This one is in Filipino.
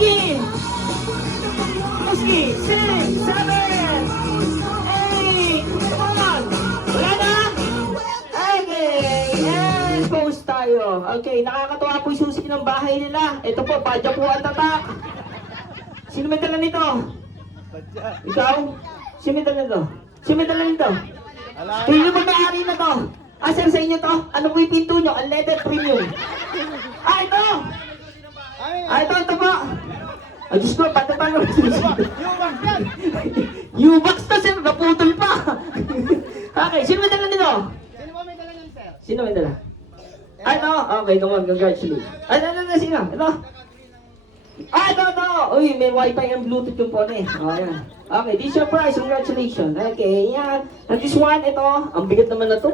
Muski! Muski! 6, 7, 8, come on! Wala na? Okay, and post tayo. Okay, nakakatuwa po yung susi ng bahay nila. Ito po, padya po ang tatak. Sino may dala nito? Ikaw? Sino may dala nito? Sino may dala nito? Kayo yung may-ari na to. Ah, sir, sa inyo to? Ano po yung pinto nyo? Unleaded premium. Ah, ito! Ah, ito po. Ay, Diyos ko, ba't na tayo? U-box to, sir. Naputol pa. Okay, sino may dala nito? Sino ba may dala niyan, sir? Sino may dala? Ah, ito. Okay, come on, congratulations. Ah, ito, sino? Ito. Ah, ito. Uy, may wifi and bluetooth yung phone eh. Oh, yan. Okay, this is your prize. Congratulations. Okay, yan. And this one, ito. Ang bigat naman na to.